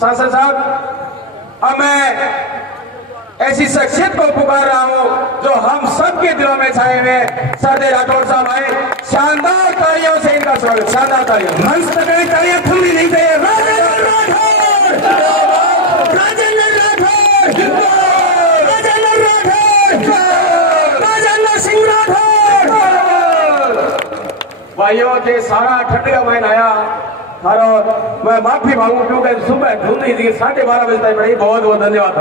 सांसद साहब, अब मैं ऐसी शख्सियत को पुकार रहा हूं जो हम सबके दिलों में छाए हुए सरदार राठौर साहब आए। शानदार तालियों से इनका स्वागत, शानदार तालियों। मंच तक तालियां थमनी नहीं चाहिए। राजेंद्र राठौर, राजेंद्र राठौर, राजेंद्र राठौर, राजेंद्र सिंह राठौर। भाइयों के सारा ठंड का महीना आया और मैं माफी मांगू क्योंकि सुबह धुंध ही थी, 12:30 बजे तक पड़ी। बहुत बहुत धन्यवाद।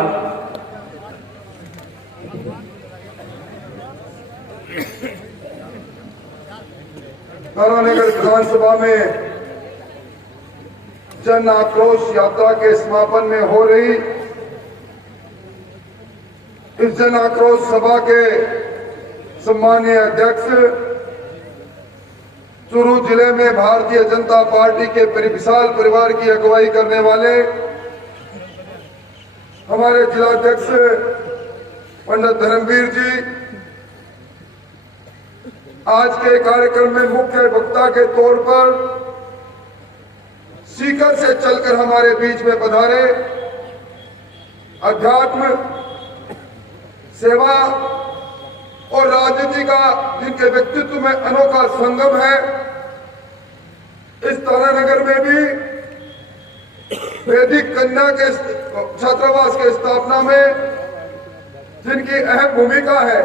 तारानगर विधानसभा में जन आक्रोश यात्रा के समापन में हो रही इस जन आक्रोश सभा के सम्मानीय अध्यक्ष, चूरू जिले में भारतीय जनता पार्टी के विशाल परिवार की अगुवाई करने वाले हमारे जिलाध्यक्ष पंडित धर्मवीर जी, आज के कार्यक्रम में मुख्य वक्ता के तौर पर सीकर से चलकर हमारे बीच में पधारे। अध्यात्म, सेवा और राजनीति का जिनके व्यक्तित्व में अनोखा संगम है, इस तारानगर में भी वैदिक कन्या के छात्रावास के स्थापना में जिनकी अहम भूमिका है,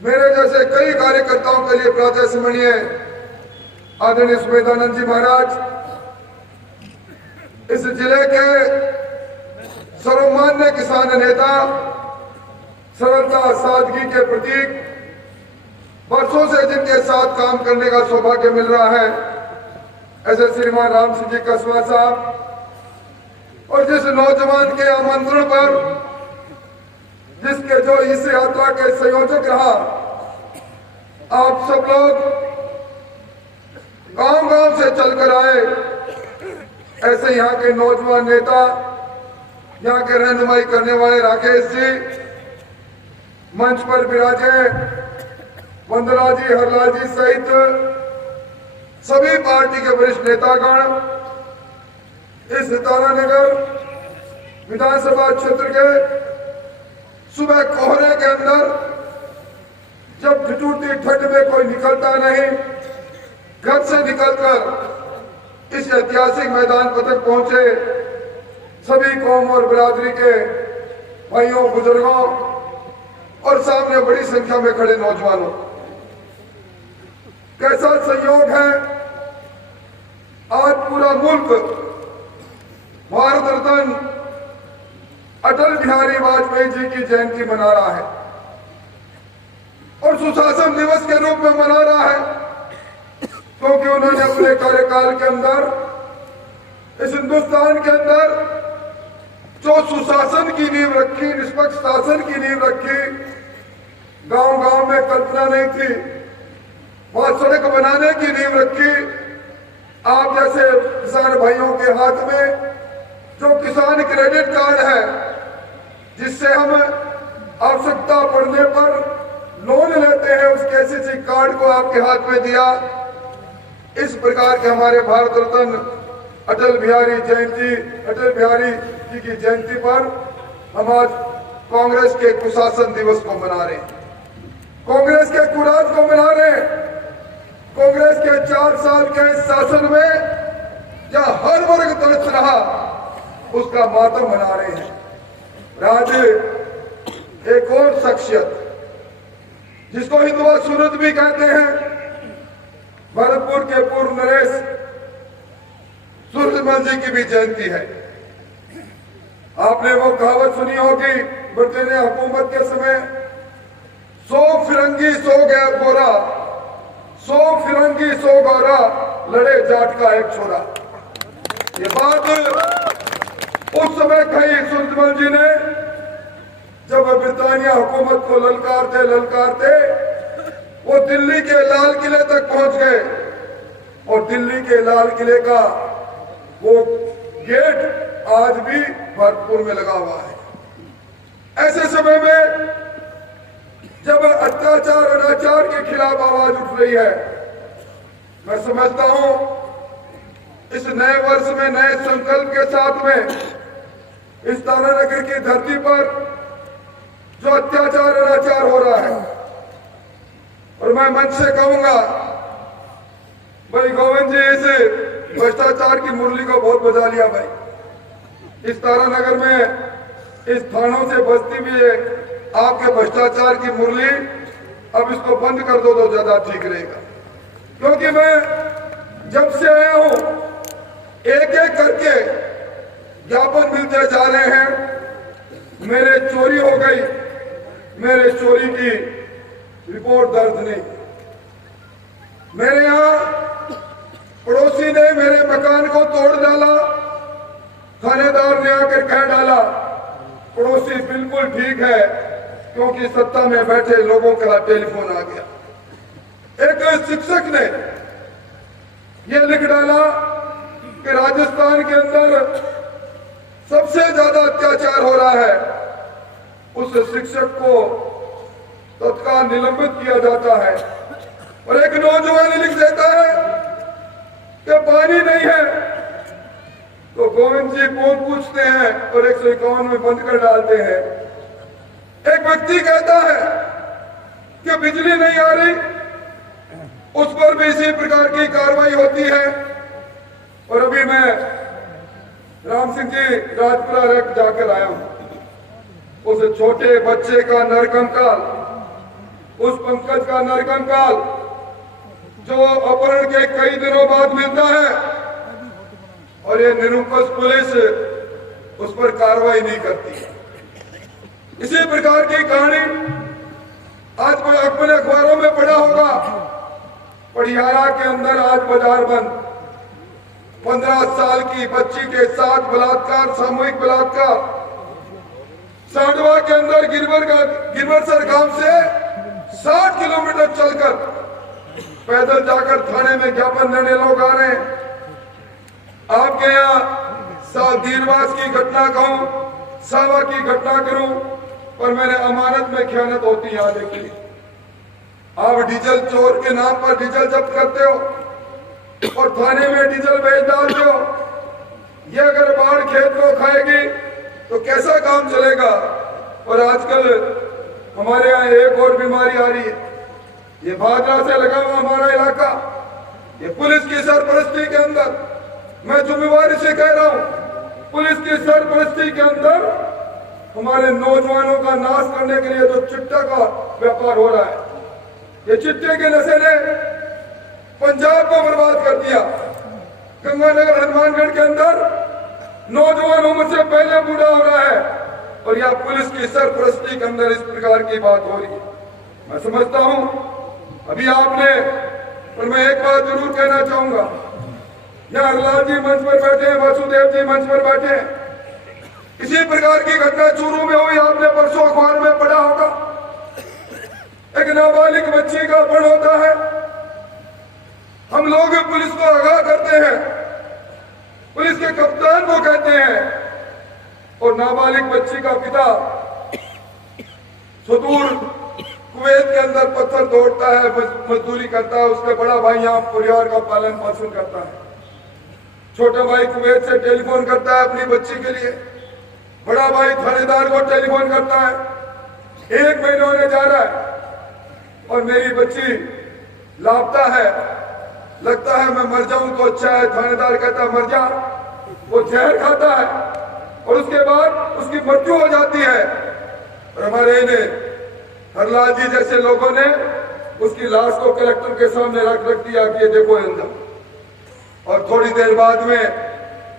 मेरे जैसे कई कार्यकर्ताओं के लिए प्रातः स्मरणीय आदरणीय सुमेधानंद जी महाराज, इस जिले के सर्वमान्य किसान नेता, सरलता सादगी के प्रतीक, वर्षों से जिनके साथ काम करने का सौभाग्य मिल रहा है, ऐसे श्रीमान राम सिंह जी कसवा साहब, और जिस नौजवान के आमंत्रण पर, जिसके जो इस यात्रा के संयोजक रहा, आप सब लोग गांव-गांव से चलकर आए, ऐसे यहाँ के नौजवान नेता, यहाँ के रहनुमाई करने वाले राकेश जी, मंच पर विराजे वंदना जी, हरलाल जी सहित सभी पार्टी के वरिष्ठ नेतागण, इस तारानगर विधानसभा क्षेत्र के सुबह कोहरे के अंदर, जब ठिठुरती ठंड में कोई निकलता नहीं, घर से निकलकर इस ऐतिहासिक मैदान पर तक पहुंचे सभी कौम और बिरादरी के भाइयों, बुजुर्गों और सामने बड़ी संख्या में खड़े नौजवानों, कैसा संयोग है, आज पूरा मुल्क भारत रत्न अटल बिहारी वाजपेयी जी की जयंती मना रहा है और सुशासन दिवस के रूप में मना रहा है, क्योंकि उन्होंने अपने कार्यकाल के अंदर इस हिंदुस्तान के अंदर जो सुशासन की नींव रखी, निष्पक्ष शासन की नींव रखी, गांव-गांव में कल्पना नहीं थी, वहां सड़क बनाने की नींव रखी। आप जैसे किसान भाइयों के हाथ में जो किसान क्रेडिट कार्ड है, जिससे हम आवश्यकता पड़ने पर लोन लेते हैं, उस केसीसी कार्ड को आपके हाथ में दिया। इस प्रकार के हमारे भारत रत्न अटल बिहारी जी की जयंती पर हम आज कांग्रेस के कुशासन दिवस को मना रहे हैं, कांग्रेस के कुराज को मना रहे हैं, कांग्रेस के 4 साल के शासन में जहां हर वर्ग तरस रहा, उसका मातम मना रहे हैं। आज एक और शख्सियत, जिसको हिंदुआ सूरत भी कहते हैं, भरतपुर के पूर्व नरेश सूरजमल जी की भी जयंती है। आपने वो कहावत सुनी होगी, ब्रिटेनिया हुकूमत के समय, 100 फिरंगी 100 गैर गोरा, 100 फिरंगी 100 गोरा, लड़े जाट का एक छोरा। ये बात उस समय कही सूरजमल जी ने, जब ब्रिटानिया हुकूमत को ललकारते वो दिल्ली के लाल किले तक पहुंच गए और दिल्ली के लाल किले का वो गेट आज भी भरतपुर में लगा हुआ है। ऐसे समय में जब अत्याचार अनाचार के खिलाफ आवाज उठ रही है, मैं समझता हूं इस नए वर्ष में नए संकल्प के साथ में इस तारानगर की धरती पर जो अत्याचार अनाचार हो रहा है, और मैं मंच से कहूंगा भाई गोविंद जी, इस भ्रष्टाचार की मुरली को बहुत बजा लिया भाई। इस तारानगर में इस थानों से बजती भी है आपके भ्रष्टाचार की मुरली, अब इसको बंद कर दो तो ज्यादा ठीक रहेगा। क्योंकि मैं जब से आया हूं एक एक करके ज्ञापन मिलते जा रहे हैं। मेरे चोरी हो गई, मेरे चोरी की रिपोर्ट दर्ज नहीं। मेरे यहाँ पड़ोसी ने मेरे मकान को तोड़ डाला, थानेदार ने आकर कह डाला पड़ोसी बिल्कुल ठीक है, क्योंकि सत्ता में बैठे लोगों का टेलीफोन आ गया। एक शिक्षक ने यह लिख डाला कि राजस्थान के अंदर सबसे ज्यादा अत्याचार हो रहा है, उस शिक्षक को तत्काल निलंबित किया जाता है। और एक नौजवान लिख देता है कि पानी नहीं है, तो गोविंद जी कौन पूछते हैं और 151 में बंद कर डालते हैं। एक व्यक्ति कहता है कि बिजली नहीं आ रही, उस पर भी इसी प्रकार की कार्रवाई होती है। और अभी मैं राम सिंह जी राजपुरा रख जाकर आया हूं। उस छोटे बच्चे का नरकंकाल, उस पंकज का नरकंकाल जो अपहरण के कई दिनों बाद मिलता है, और ये निरुपस पुलिस उस पर कार्रवाई नहीं करती। इसी प्रकार की कहानी आज अपने अखबारों में पढ़ा होगा। पटियाला के अंदर आज बाजार बंद, 15 साल की बच्ची के साथ बलात्कार, सामूहिक बलात्कार। सांडवा के अंदर गिरवरसर गांव से 60 किलोमीटर चलकर पैदल जाकर थाने में ज्ञापन देने लोग आ रहे हैं। आपके यहाँ दीरवास की घटना कहूं, सावा की घटना करूं, पर मैंने अमानत में खयानत होती यहां देखी। आप डीजल चोर के नाम पर डीजल जब्त करते हो और थाने में डीजल बेच डालते हो। ये अगर बाढ़ खेत को खाएगी तो कैसा काम चलेगा। और आजकल हमारे यहाँ एक और बीमारी आ रही है, ये भादरा से लगा हुआ हमारा इलाका, ये पुलिस की सरपरस्ती के अंदर, मैं जिम्मेवारी से कह रहा हूं, पुलिस की सरपरस्ती के अंदर हमारे नौजवानों का नाश करने के लिए जो चिट्टा का व्यापार हो रहा है, ये चिट्टे के नशे ने पंजाब को बर्बाद कर दिया। गंगानगर हनुमानगढ़ के अंदर नौजवान उम्र से पहले बूढ़ा हो रहा है, और यह पुलिस की सरपरस्ती के अंदर इस प्रकार की बात हो रही है। मैं समझता हूं अभी आपने, और मैं एक बात जरूर कहना चाहूंगा, यहाँ हरलाल जी मंच पर बैठे हैं, वासुदेव जी मंच पर बैठे हैं। इसी प्रकार की घटना चूरू में हुई, आपने परसों अखबार में पढ़ा होगा। एक नाबालिग बच्ची का अपहरण होता है। हम लोग पुलिस को आगाह करते हैं, पुलिस के कप्तान को कहते हैं, और नाबालिग बच्ची का पिता सुदूर कुवैत के अंदर पत्थर तोड़ता है, मजदूरी करता है। उसका बड़ा भाई यहाँ परिवार का पालन पोषण करता है। छोटा भाई कुवैत से टेलीफोन करता है अपनी बच्ची के लिए, बड़ा भाई थानेदार को टेलीफोन करता है। 1 महीना होने जा रहा है और मेरी बच्ची लापता है, लगता है मैं मर जाऊं तो अच्छा है। थानेदार कहता है मर जा, वो जहर खाता है और उसके बाद उसकी मृत्यु हो जाती है। और हमारे इन्हें हरलाल जी जैसे लोगों ने उसकी लाश को कलेक्टर के सामने रख दिया कि ये देखो अंदर। और थोड़ी देर बाद में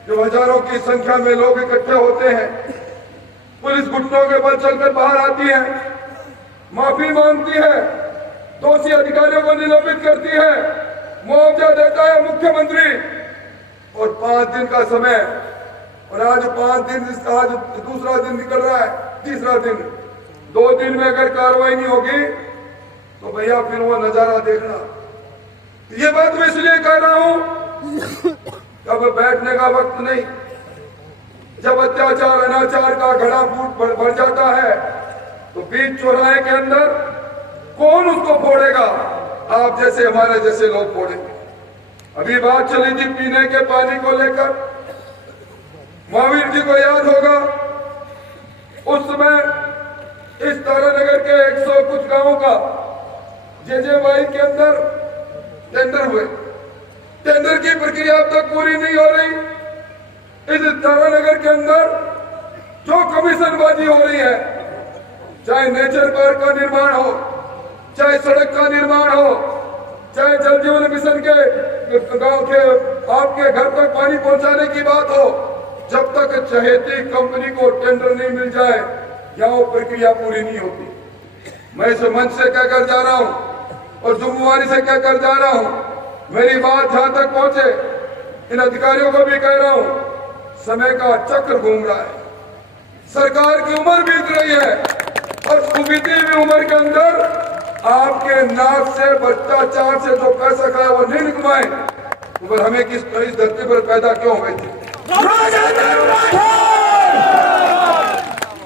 जब हजारों की संख्या में लोग इकट्ठे होते हैं, पुलिस घुटनों के बल चलकर बाहर आती है, माफी मांगती है, दोषी अधिकारियों को निलंबित करती है, मुआवजा देता है मुख्यमंत्री, और 5 दिन का समय, और आज 5 दिन, आज दूसरा दिन निकल रहा है, तीसरा दिन, 2 दिन में अगर कार्रवाई नहीं होगी तो भैया फिर वो नजारा देखना। ये बात मैं इसलिए कह रहा हूं, अब बैठने का वक्त नहीं। जब अत्याचार अनाचार का घड़ा फूट भर जाता है तो बीच चौराहे के अंदर कौन उसको फोड़ेगा? आप जैसे, हमारे जैसे लोग फोड़ेंगे। अभी बात चली थी पीने के पानी को लेकर। महावीर जी को याद होगा उस समय इस तारानगर के 100 कुछ गांवों का जेजेवाई के अंदर टेंडर हुए। टेंडर की प्रक्रिया अब तक पूरी नहीं हो रही। इस तारानगर के अंदर जो कमीशनबाजी हो रही है, चाहे नेचर पार्क का निर्माण हो, चाहे सड़क का निर्माण हो, चाहे जल जीवन मिशन के गांव के आपके घर तक पानी पहुंचाने की बात हो, जब तक चहेती कंपनी को टेंडर नहीं मिल जाए या वो प्रक्रिया पूरी नहीं होती। मैं इस मंच से कहकर जा रहा हूं और जुम्मेवारी से कहकर जा रहा हूं, मेरी बात जहां तक पहुंचे इन अधिकारियों को भी कह रहा हूं, समय का चक्र घूम रहा है। सरकार की उम्र बीत रही है और बीती हुई उम्र के अंदर आपके नाक से भ्रष्टाचार से जो पैसा खाया वो नहीं निकमाए, तो फिर हमें किस इस धरती पर पैदा क्यों हुए थे?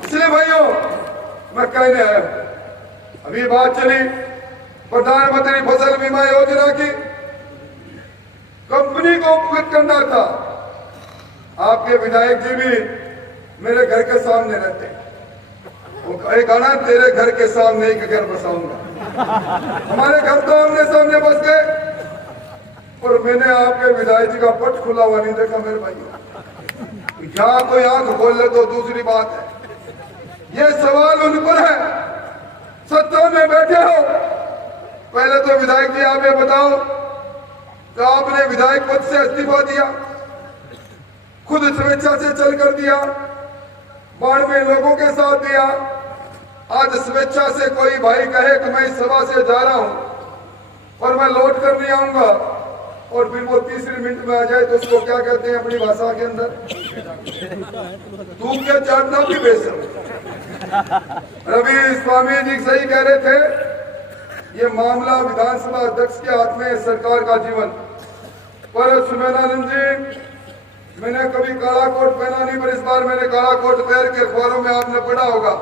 इसलिए भाइयों मैं कहने आया, अभी बात चली प्रधानमंत्री फसल बीमा योजना की, कंपनी को उपकृत करना था। आपके विधायक जी भी मेरे घर के सामने रहते हैं। वो कहेगा ना तेरे घर के सामने एक घर बसाऊंगा। हमारे घर तो आमने सामने बस गए और मैंने आपके विधायक जी का पट खुला हुआ नहीं देखा मेरे भाई। यहाँ कोई आंख खोल ले तो दूसरी बात है। ये सवाल उन पर है, सत्ता में बैठे हो। पहले तो विधायक जी आप ये बताओ कि आपने विधायक पद से इस्तीफा दिया, खुद स्वेच्छा से चल कर दिया, बाढ़ में लोगों के साथ दिया। आज स्वेच्छा से कोई भाई कहे कि मैं इस सभा से जा रहा हूं और मैं लौट कर नहीं आऊंगा, और फिर वो तीसरी मिनट में आ जाए तो उसको क्या कहते हैं अपनी भाषा के अंदर, तू क्या चाटना भी बेसम। रवि स्वामी जी सही कह रहे थे, ये मामला विधानसभा अध्यक्ष के हाथ में है, सरकार का जीवन। पर सुमेधानंद जी, मैंने कभी काला कोट पहना नहीं, पर इस बार मैंने काला कोट पहन के अखबारों में आपने पढ़ा होगा,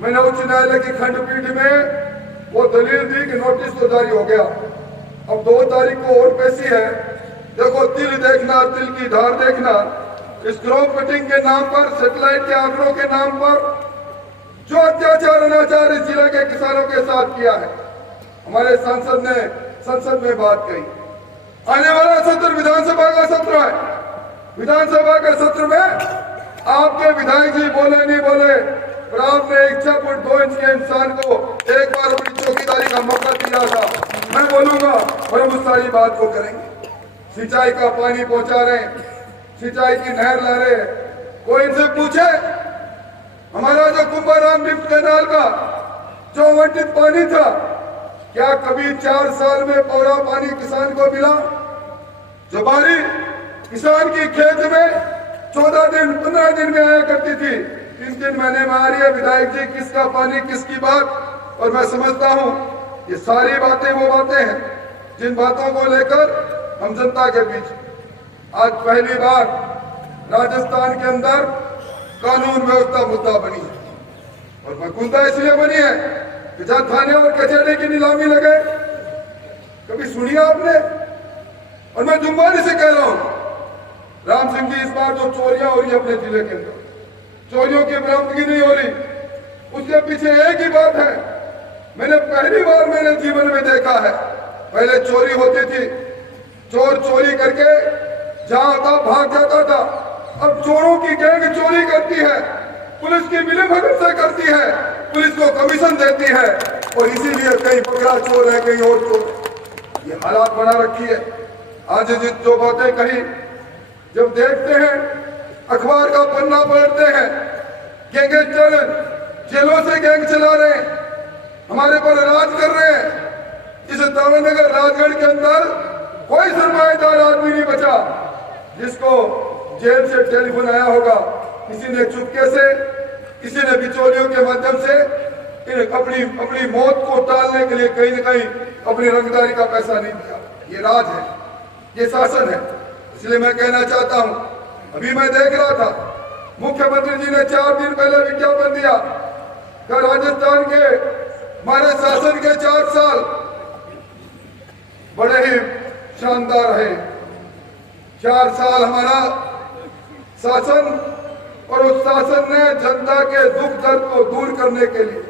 मैंने उच्च न्यायालय की खंडपीठ में वो दलील दी कि नोटिस तो जारी हो गया, अब 2 तारीख को और पेशी है। देखो तिल देखना, तिल की धार देखना, इस क्रॉप कटिंग के नाम पर, सेटेलाइट के आंकड़ों के नाम पर जो अत्याचार अनाचार इस जिले के किसानों के साथ किया है। हमारे सांसद ने संसद में बात कही, आने वाला सत्र विधानसभा का सत्र है। विधानसभा के सत्र में आपके विधायक जी बोले नहीं बोले, पर आपने 1 फुट 2 इंच के इंसान को एक बार अपनी चौकीदारी का मौका दिया था। मैं बोलूंगा और हम उस सारी बात को करेंगे। सिंचाई का पानी पहुंचा रहे, सिंचाई की नहर ला रहे, कोई इनसे पूछे हमारा जो कुंभाराम लिफ्ट कैनाल का जो आवंटित पानी था, क्या कभी 4 साल में पूरा पानी किसान को मिला? जो बारी किसान की खेत में 14 दिन 15 दिन में आया करती थी, 3-3 महीने में आ रही है। विधायक जी किसका पानी किसकी बात? और मैं समझता हूं ये सारी बातें वो बातें हैं जिन बातों को लेकर हम जनता के बीच आज पहली बार राजस्थान के अंदर कानून व्यवस्था मुद्दा बनी है। और मुद्दा इसलिए बनी है कि जहां थाने और कचहरी की नीलामी लगे, कभी सुनिए आपने? और मैं जुम्मेवारी से कह रहा हूं, राम सिंह जी इस बार जो चोरियां हो रही है अपने जिले के अंदर, चोरियों की बरामदगी नहीं हो रही, उसके पीछे एक ही बात है। मैंने पहली बार मैंने जीवन में देखा है, पहले चोरी होती थी, चोर चोरी करके जहां था भाग जाता था। अब चोरों की गैंग चोरी करती है, पुलिस की मिलीभगत से करती है, पुलिस को कमीशन देती है, और इसीलिए कहीं पकड़ा चोर है, कहीं और चोर। ये हालात बना रखी है। आज जो बातें कही, जब देखते हैं अखबार का पन्ना पलटते हैं, गैंगस्टर जेलों से गैंग चला रहे हैं, हमारे पर राज कर रहे हैं। इस तारानगर राजगढ़ के अंदर कोई सरमाएदार आदमी नहीं बचा जिसको जेल से टेलीफोन आया होगा, किसी ने चुपके से, किसी ने बिचौलियों के माध्यम से अपनी मौत को टालने के लिए कहीं न कहीं अपनी रंगदारी का पैसा नहीं दिया। ये राज है, ये शासन है। इसलिए मैं कहना चाहता हूं, अभी मैं देख रहा था मुख्यमंत्री जी ने 4 दिन पहले विज्ञापन दिया कि राजस्थान के हमारे शासन के 4 साल बड़े ही शानदार रहे। 4 साल हमारा शासन और उस शासन ने जनता के दुख दर्द को दूर करने के लिए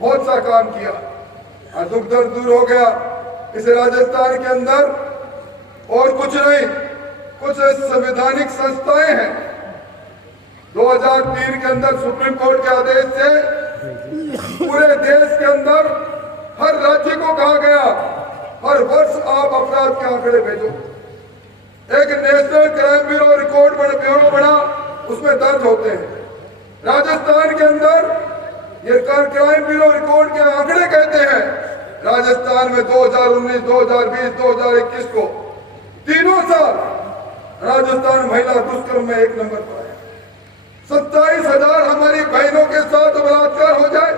बहुत सा काम किया और दुख दर्द दूर हो गया। इस राजस्थान के अंदर और कुछ नहीं, कुछ संवैधानिक संस्थाएं हैं। 2003 के अंदर सुप्रीम कोर्ट के आदेश से पूरे देश के अंदर हर राज्य को कहा गया हर वर्ष आप अपराध के आंकड़े भेजो। एक नेशनल क्राइम ब्यूरो बना, उसमें दर्ज होते हैं। राजस्थान के अंदर ये क्राइम ब्यूरो रिकॉर्ड के आंकड़े कहते हैं राजस्थान में 2019, 2020, 2021 को तीनों साल राजस्थान महिला दुष्कर्म में 1 नंबर पर है। 27,000 हमारी बहनों के साथ बलात्कार हो जाए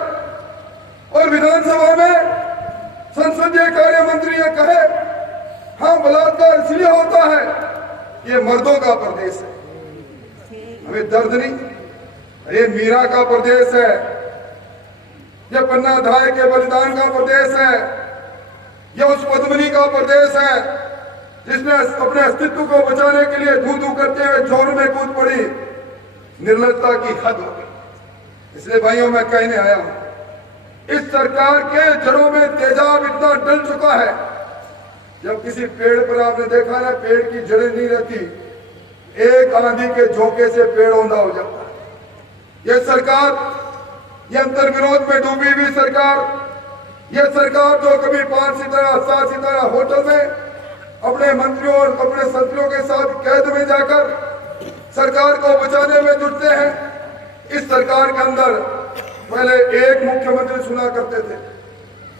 और विधानसभा में संसदीय कार्य मंत्री ये कहे हाँ बलात्कार इसलिए होता है ये मर्दों का प्रदेश है। हमें दर्द नहीं, ये मीरा का प्रदेश है, ये पन्ना धाय के बलिदान का प्रदेश है, ये उस पद्मिनी का प्रदेश है जिसने अपने अस्तित्व को बचाने के लिए धू करते हुए जोर में कूद पड़ी। निर्लजता की हद हो गई। इसलिए भाइयों मैं कहने आया हूं, इस सरकार के जड़ों में तेजाब इतना डल चुका है। जब किसी पेड़ पर आपने देखा ना, पेड़ की जड़ें नहीं रहती, एक आंधी के झोंके से पेड़ औंधा हो जाता है। यह सरकार, यह अंतर विरोध में डूबी हुई सरकार, यह सरकार जो कभी 5 सितारा 7 सितारा होटल में अपने मंत्रियों और अपने संतरियों के साथ कैद में जाकर सरकार को बचाने में जुटते हैं। इस सरकार के अंदर पहले एक मुख्यमंत्री सुना करते थे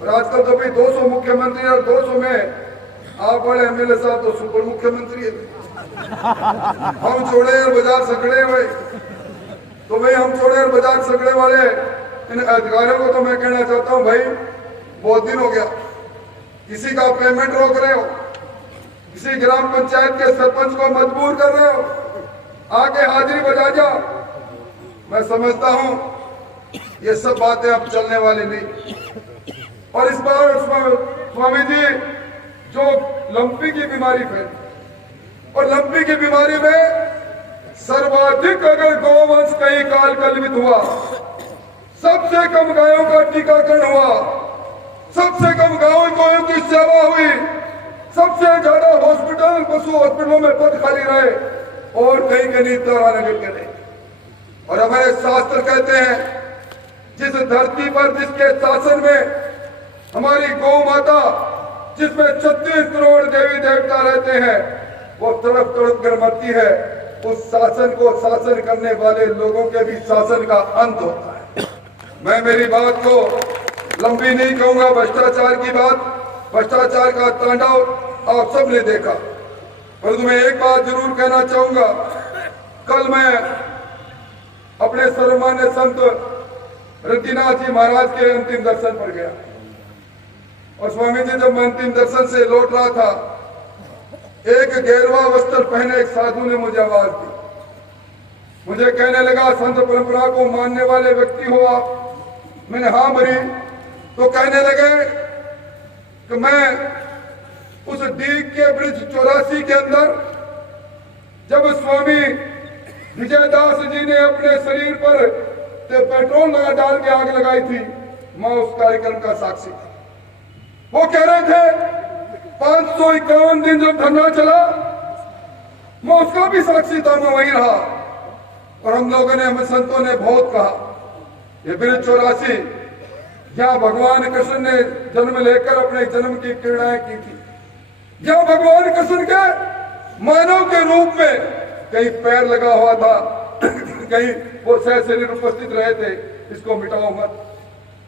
और आजकल तो भाई 200 मुख्यमंत्री और 200 में आप बड़े एमएलए साहब तो सुपर मुख्यमंत्री है। हम छोड़े और बाजार सकड़े हुए, तो भाई हम छोड़े और बाजार सकड़े वाले इन अधिकारियों को तो मैं कहना चाहता हूं भाई बहुत दिन हो गया, किसी का पेमेंट रोक रहे हो, किसी ग्राम पंचायत के सरपंच को मजबूर कर रहे हो, आके हाजिरी बजा जाओ। मैं समझता हूं ये सब बातें अब चलने वाली नहीं। और इस बार स्वामी जी जो लंपी की बीमारी फैली और लंपी की बीमारी में सर्वाधिक अगर गौवंश कई काल कलवित हुआ, सबसे कम गायों का टीकाकरण हुआ, सबसे कम गायों की सेवा हुई, सबसे ज्यादा हॉस्पिटल पशु हॉस्पिटलों में पद खाली रहे और कहीं कहीं तारानगर के नहीं। और हमारे शास्त्र कहते हैं जिस धरती पर जिसके शासन में हमारी गौ माता जिसमें 36 करोड़ देवी देवता रहते हैं वो तड़प तड़प कर मरती है, उस शासन को शासन करने वाले लोगों के भी शासन का अंत होता है। मैं मेरी बात को लंबी नहीं कहूंगा। भ्रष्टाचार की बात, भ्रष्टाचार का तांडव आप सब ने देखा, परंतु मैं एक बात जरूर कहना चाहूंगा। कल मैं अपने सर्वमान्य संत रतिनाथ जी महाराज के अंतिम दर्शन पर गया और स्वामी जी जब मैं अंतिम दर्शन से लौट रहा था, एक गेरुआ वस्त्र पहने एक साधु ने मुझे आवाज दी। मुझे कहने लगा संत परंपरा को मानने वाले व्यक्ति हो आप? मैंने हाँ भरी। तो कहने लगे कि मैं उस डीग के ब्रिज 84 के अंदर जब स्वामी विजयदास जी ने अपने शरीर पर पेट्रोल डाल के आग लगाई थी, मैं उस कार्यक्रम का साक्षी था। वो कह रहे थे 551 दिन जब धरना चला, मैं उसका भी साक्षी था, मैं वहीं रहा। और हम लोगों ने, हमें संतों ने बहुत कहा ये ब्रिज 84 जहां भगवान कृष्ण ने जन्म लेकर अपने जन्म की क्रीड़ाएं की थी, जहां भगवान कृष्ण के मानव के रूप में कहीं पैर लगा हुआ था, कहीं वो सह शरीर उपस्थित रहे थे, इसको मिटाओ मत।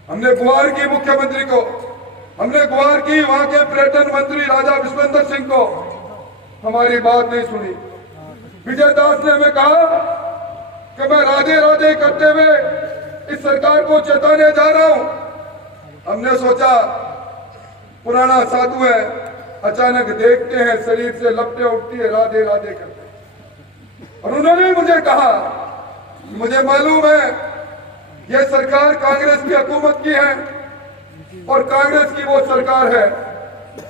हमने गुहार की मुख्यमंत्री को, हमने गुहार की वहां के पर्यटन मंत्री राजा विश्वेंद्र सिंह को, हमारी बात नहीं सुनी। विजयदास ने हमें कहा कि मैं राधे राधे करते हुए इस सरकार को चेताने जा रहा हूं। हमने सोचा पुराना साधु है, अचानक देखते हैं शरीर से लपटें उठती है, राधे राधे करते। और उन्होंने मुझे कहा, मुझे मालूम है यह सरकार कांग्रेस की हुकूमत की है और कांग्रेस की वो सरकार है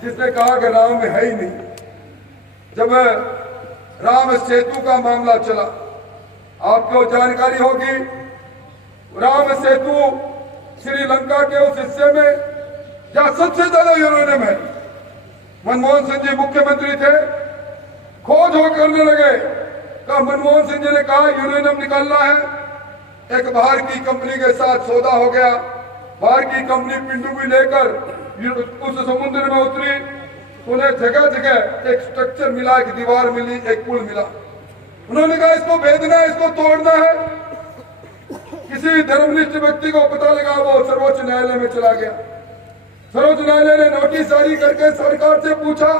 जिसने कहा कि राम है ही नहीं, जब राम सेतु का मामला चला, आपको जानकारी होगी, राम सेतु श्रीलंका के उस हिस्से में जहां सबसे ज्यादा यूरेनियम है, मनमोहन सिंह जी मुख्यमंत्री थे, खोज हो करने लगे। का मनमोहन सिंह जी ने कहा यूरेनियम निकालना है, एक बाहर की कंपनी के साथ सौदा हो गया। बाहर की कंपनी पिंडुबी लेकर उस समुद्र में उतरी, उन्हें जगह जगह एक स्ट्रक्चर मिला, एक दीवार मिली, एक पुल मिला। उन्होंने कहा इसको भेदना है, इसको तोड़ना है। किसी धर्मनिष्ठ व्यक्ति को पता लगा, वो सर्वोच्च न्यायालय में चला गया। सर्वोच्च न्यायालय ने नोटिस जारी करके सरकार से पूछा,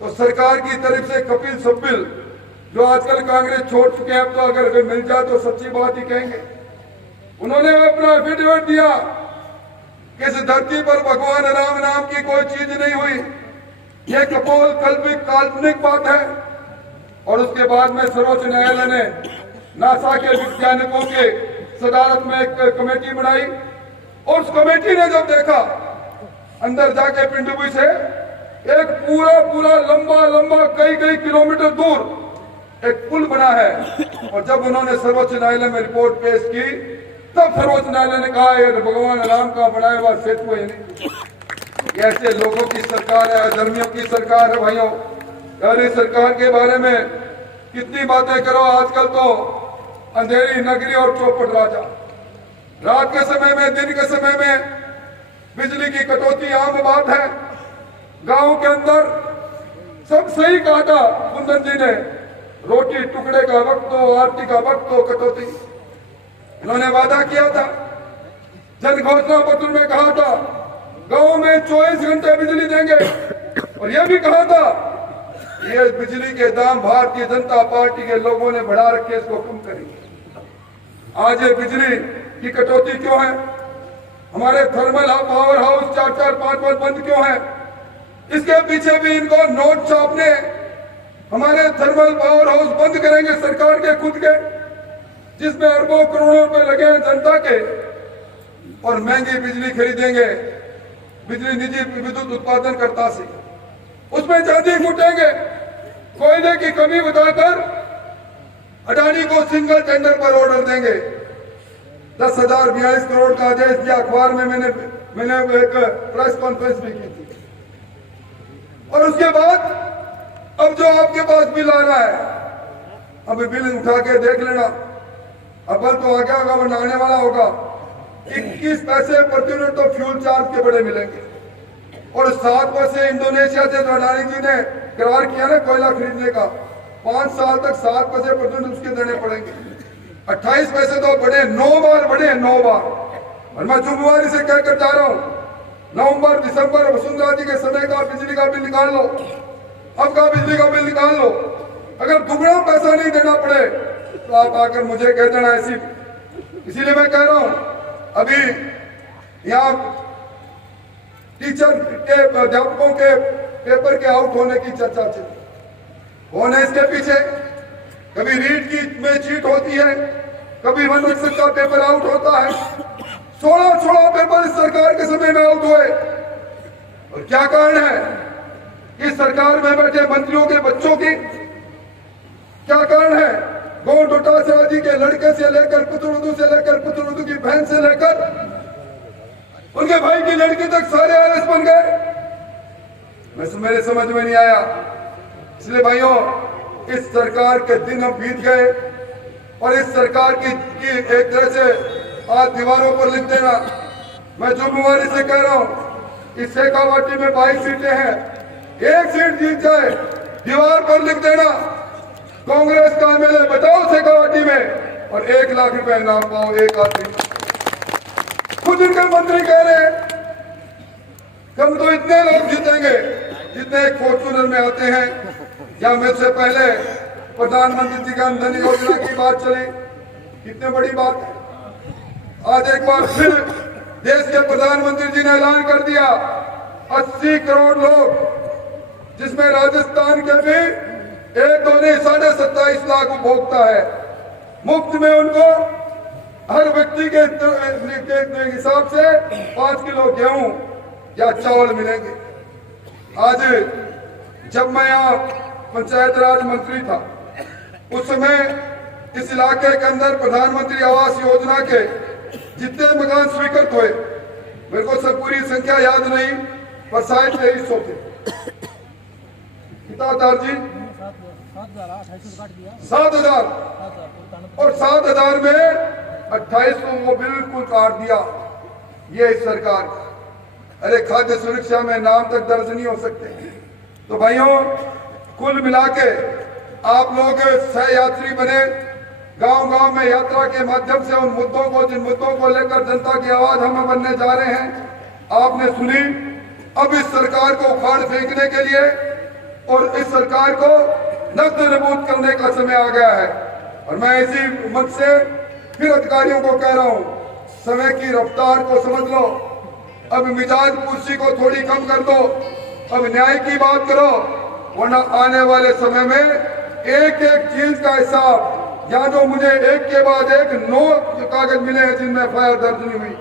तो सरकार की तरफ से कपिल सिब्बल, जो आजकल कांग्रेस छोड़ चुके हैं, अब तो अगर वे मिल जाए तो सच्ची बात ही कहेंगे, उन्होंने अपना एफिडेविट दिया कि इस धरती पर भगवान राम नाम की कोई चीज नहीं हुई, यह कपोल कल्पित काल्पनिक बात है। और उसके बाद में सर्वोच्च न्यायालय ने नासा के वैज्ञानिकों के सदारत में एक कमेटी बनाई, और उस कमेटी ने जब देखा अंदर जाके पिंडुबी से एक पूरा लंबा कई किलोमीटर दूर एक पुल बना है, और जब उन्होंने सर्वोच्च न्यायालय में रिपोर्ट पेश की, तब सर्वोच्च न्यायालय ने कहा यह भगवान राम का बनाया हुआ सेतु है नहीं। ऐसे लोगों की सरकार है, अधर्मियों की सरकार है भाइयों। यार इस सरकार के बारे में कितनी बातें करो, आजकल तो अंधेरी नगरी और चौपट राजा। रात के समय में, दिन के समय में बिजली की कटौती आम बात है। गांव के अंदर सब सही कहा था कुंदन जी ने, रोटी टुकड़े का वक्त हो, आरती का वक्त हो, कटौती। उन्होंने वादा किया था, जन घोषणा पत्र में कहा था गांव में 24 घंटे बिजली देंगे, और यह भी कहा था ये बिजली के दाम भारतीय जनता पार्टी के लोगों ने बढ़ा रखे, इसको कम करेंगे। आज ये बिजली की कटौती क्यों है? हमारे थर्मल पावर हाउस 4-4, 5-5 बंद क्यों है? इसके पीछे भी इनको नोट छापने, हमारे थर्मल पावर हाउस बंद करेंगे सरकार के खुद के, जिसमें अरबों करोड़ों रुपए लगे हैं जनता के, और महंगी बिजली खरीदेंगे बिजली निजी विद्युत उत्पादन करता से, उसमें चांदी फूटेंगे। कोयले की कमी बताकर अडानी को सिंगल टेंडर पर ऑर्डर देंगे। 10,042 करोड़ का आदेश दिया। अखबार में मैंने एक प्रेस कॉन्फ्रेंस भी की थी। और उसके बाद अब जो आपके पास बिल आ रहा है, अब बिल उठा के देख लेना, अब तो आ गया होगा, वो आने वाला होगा। 21 पैसे प्रति यूनिट तो फ्यूल चार्ज के बड़े मिलेंगे, और 7 पैसे इंडोनेशिया से जो अडानी जी ने करार किया ना कोयला खरीदने का, 5 साल तक 7 पैसे प्रति यूनिट उसके देने पड़ेंगे। 28 पैसे तो बढ़े, 9 बार बढ़े, 9 बार। और मैं जुम्मेवारी से कहकर जा रहा हूँ, नवंबर दिसंबर वसुंधरा जी के समय का बिजली का बिल निकाल लो, अब का बिजली का बिल निकाल लो। अगर दुगना पैसा नहीं देना पड़े तो आप आकर मुझे कह देना ऐसी। इसीलिए मैं कह रहा हूं, अभी यहाँ टीचर के अध्यापकों के पेपर के आउट होने की चर्चा चली। कौन है इसके पीछे? कभी रीट की में चीट होती है, कभी वन विकसित का पेपर आउट होता है। 16 पेपर इस सरकार के समय में आउट हुए। और क्या कारण है? इस सरकार में बैठे मंत्रियों के बच्चों की क्या कारण है? गौ डोटासरा जी के लड़के से लेकर पुत्रवधू से लेकर पुत्रवधू की बहन से लेकर उनके भाई की लड़की तक सारे आरएस बन गए। मेरे समझ में नहीं आया। इसलिए भाइयों, इस सरकार के दिन अब बीत गए, और इस सरकार की एक तरह से आज दीवारों पर लिख देना। मैं जुम्मेवारी से कह रहा हूं, इस शेखावाटी में 22 सीटें हैं, एक सीट जीत जाए दीवार पर लिख देना कांग्रेस का एमएलए बताओ शेखावाटी में, और 1 लाख रुपए इनाम पाओ एक आदमी। खुद इनके मंत्री कह रहे हैं हम तो इतने लोग जीतेंगे जितने एक फॉर्चूनर में आते हैं। या मुझसे पहले प्रधानमंत्री जी का धन योजना की बात चली, कितनी बड़ी बात है। आज एक बार फिर देश के प्रधानमंत्री जी ने ऐलान कर दिया 80 करोड़ लोग, जिसमें राजस्थान के भी 27.5 लाख उपभोक्ता है। मुफ्त में उनको हर व्यक्ति के हिसाब से 5 किलो गेहूं या चावल मिलेंगे। आज जब मैं यहाँ पंचायत राज मंत्री था, उस समय इस इलाके के अंदर प्रधानमंत्री आवास योजना के जितने मकान स्वीकृत हुए, मेरे को सब पूरी संख्या याद नहीं, पर शायद 2300 थे। कितादार जी 7,000 और 7,000 में 2800 को बिल्कुल काट दिया ये इस सरकार का। अरे खाद्य सुरक्षा में नाम तक दर्ज नहीं हो सकते। तो भाइयों, कुल मिला के आप लोग सह यात्री बने, गांव-गांव में यात्रा के माध्यम से उन मुद्दों को, जिन मुद्दों को लेकर जनता की आवाज हम बनने जा रहे हैं, आपने सुनी। अब इस सरकार को उखाड़ फेंकने के लिए और इस सरकार को नष्ट नबूद करने का समय आ गया है। और मैं इसी मंच से फिर अधिकारियों को कह रहा हूं, समय की रफ्तार को समझ लो। अब मिजाज कुर्सी को थोड़ी कम कर दो, अब न्याय की बात करो, वरना आने वाले समय में एक एक चीज का हिसाब, या जो मुझे एक के बाद एक 9 कागज मिले हैं जिनमें एफआईआर दर्ज नहीं हुई,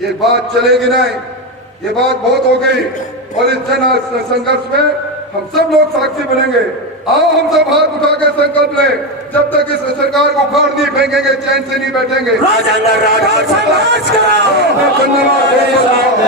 ये बात चलेगी नहीं। ये बात बहुत हो गई। और इस जन संघर्ष में हम सब लोग साक्षी बनेंगे। आओ हम सब हाथ उठा के संकल्प लें, जब तक इस सरकार को उखाड़ नहीं फेंकेंगे, चैन से नहीं बैठेंगे। राजेंद्र राठौर संघर्ष करो। धन्यवाद।